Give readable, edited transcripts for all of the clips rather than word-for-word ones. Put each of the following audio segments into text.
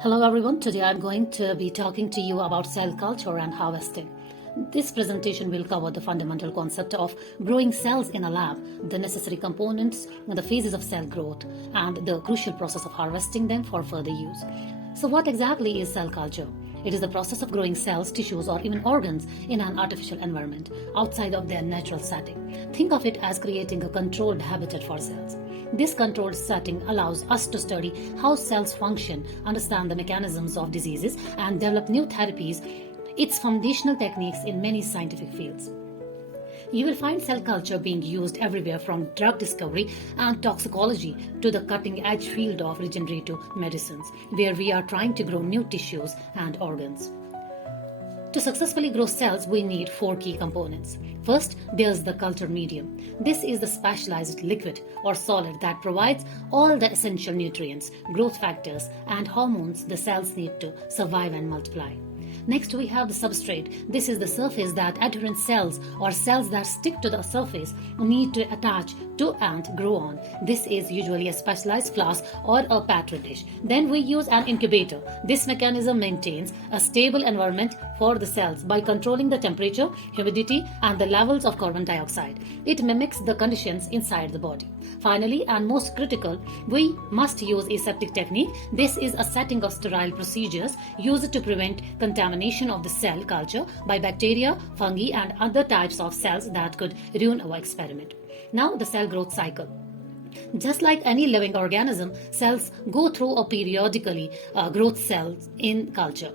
Hello everyone, today I'm going to be talking to you about cell culture and harvesting. This presentation will cover the fundamental concept of growing cells in a lab, the necessary components, the phases of cell growth, and the crucial process of harvesting them for further use. So what exactly is cell culture? It is the process of growing cells, tissues, or even organs in an artificial environment outside of their natural setting. Think of it as creating a controlled habitat for cells. This controlled setting allows us to study how cells function, understand the mechanisms of diseases, and develop new therapies. It's foundational techniques in many scientific fields. You will find cell culture being used everywhere from drug discovery and toxicology to the cutting edge field of regenerative medicines, where we are trying to grow new tissues and organs. To successfully grow cells, we need 4 key components. First, there's the culture medium. This is the specialized liquid or solid that provides all the essential nutrients, growth factors, and hormones the cells need to survive and multiply. Next, we have the substrate. This is the surface that adherent cells or cells that stick to the surface need to attach to and grow on. This is usually a specialized flask or a petri dish. Then we use an incubator. This mechanism maintains a stable environment for the cells by controlling the temperature, humidity, and the levels of carbon dioxide. It mimics the conditions inside the body. Finally, and most critical, we must use aseptic technique. This is a setting of sterile procedures used to prevent contamination of the cell culture by bacteria, fungi, and other types of cells that could ruin our experiment. Now, the cell growth cycle. Just like any living organism, cells go through a periodically growth cells in culture.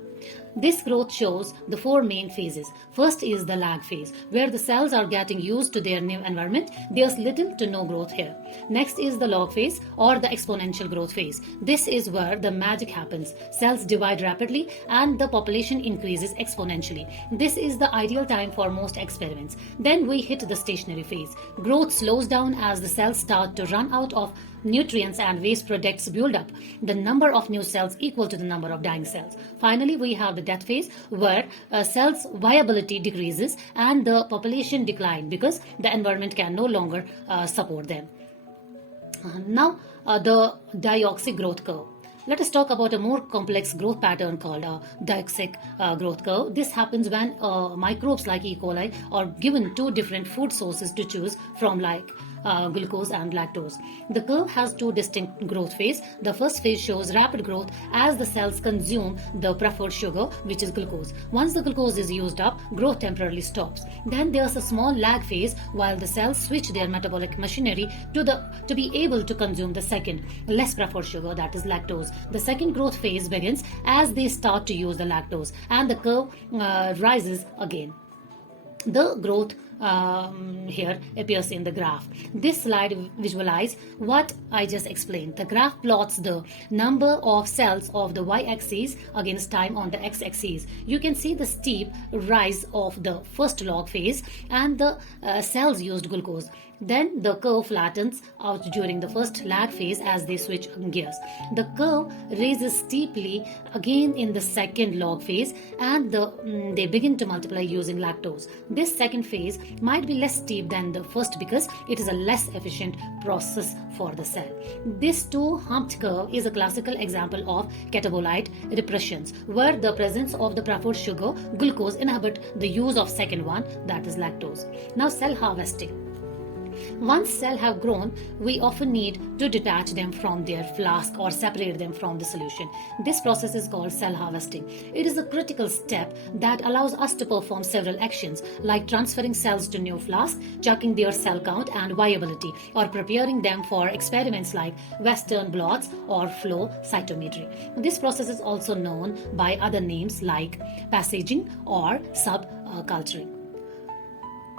This growth shows the 4 main phases. First is the lag phase, where the cells are getting used to their new environment. There's little to no growth here. Next is the log phase or the exponential growth phase. This is where the magic happens. Cells divide rapidly and the population increases exponentially. This is the ideal time for most experiments. Then we hit the stationary phase. Growth slows down as the cells start to run out of nutrients and waste products build up. The number of new cells equal to the number of dying cells. Finally, we have the death phase where cells' viability decreases and the population decline because the environment can no longer support them. Now, the dioxic growth curve. Let us talk about a more complex growth pattern called a dioxic growth curve. This happens when microbes like E. coli are given 2 different food sources to choose from, like glucose and lactose. The curve has 2 distinct growth phases. The first phase shows rapid growth as the cells consume the preferred sugar, which is glucose. Once the glucose is used up, growth temporarily stops. Then there's a small lag phase while the cells switch their metabolic machinery to be able to consume the second, less preferred sugar, that is lactose. The second growth phase begins as they start to use the lactose, and the curve rises again. The growth here appears in the graph. This slide visualizes what I just explained. The graph plots the number of cells of the y-axis against time on the x-axis. You can see the steep rise of the first log phase and the cells used glucose. Then the curve flattens out during the first lag phase as they switch gears. The curve raises steeply again in the second log phase and they begin to multiply using lactose. This second phase might be less steep than the first because it is a less efficient process for the cell. This 2-humped curve is a classical example of catabolite repressions, where the presence of the preferred sugar, glucose, inhibit the use of second one, that is lactose. Now, cell harvesting. Once cells have grown, we often need to detach them from their flask or separate them from the solution. This process is called cell harvesting. It is a critical step that allows us to perform several actions like transferring cells to new flasks, checking their cell count and viability, or preparing them for experiments like Western blots or flow cytometry. This process is also known by other names like passaging or subculturing.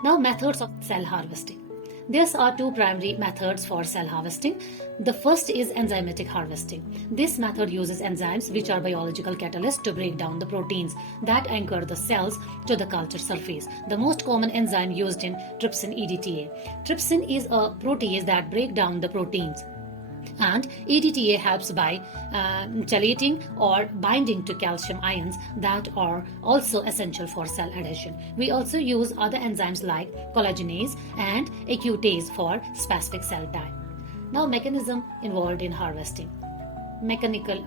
Now, methods of cell harvesting. There are 2 primary methods for cell harvesting. The first is enzymatic harvesting. This method uses enzymes, which are biological catalysts, to break down the proteins that anchor the cells to the culture surface. The most common enzyme used in trypsin EDTA. Trypsin is a protease that breaks down the proteins, and EDTA helps by chelating or binding to calcium ions that are also essential for cell adhesion. We also use other enzymes like collagenase and acutase for specific cell type. Now, mechanism involved in harvesting. mechanical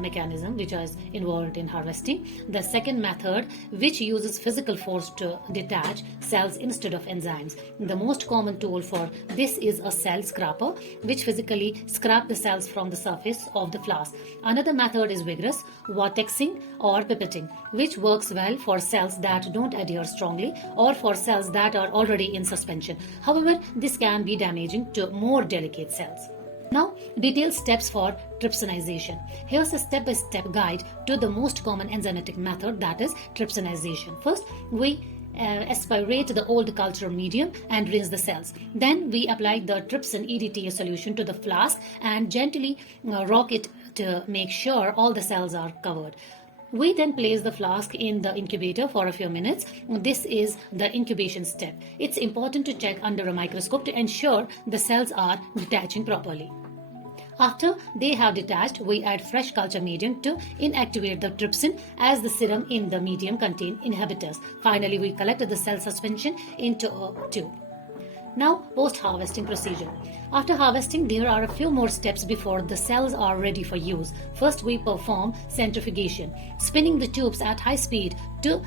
mechanism which is involved in harvesting. The second method, which uses physical force to detach cells instead of enzymes. The most common tool for this is a cell scraper, which physically scrap the cells from the surface of the flask. Another method is vigorous vortexing or pipetting, which works well for cells that don't adhere strongly or for cells that are already in suspension. However, this can be damaging to more delicate cells. Now, detailed steps for trypsinization. Here's a step-by-step guide to the most common enzymatic method, that is trypsinization. First, we aspirate the old culture medium and rinse the cells. Then we apply the trypsin EDTA solution to the flask and gently rock it to make sure all the cells are covered. We then place the flask in the incubator for a few minutes. This is the incubation step. It's important to check under a microscope to ensure the cells are detaching properly. After they have detached, we add fresh culture medium to inactivate the trypsin, as the serum in the medium contain inhibitors. Finally, we collect the cell suspension into a tube. Now, post-harvesting procedure. After harvesting, there are a few more steps before the cells are ready for use. First, we perform centrifugation, spinning the tubes at high speed to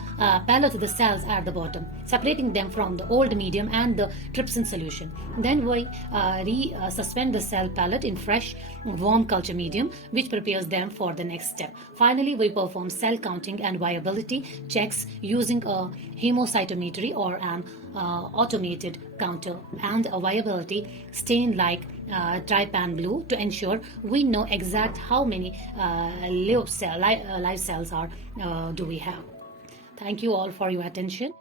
pellet the cells at the bottom, separating them from the old medium and the trypsin solution. Then we suspend the cell pellet in fresh, warm culture medium, which prepares them for the next step. Finally, we perform cell counting and viability checks using a hemocytometry or an automated counter and a viability stain like trypan blue to ensure we know exact how many live cells do we have. Thank you all for your attention.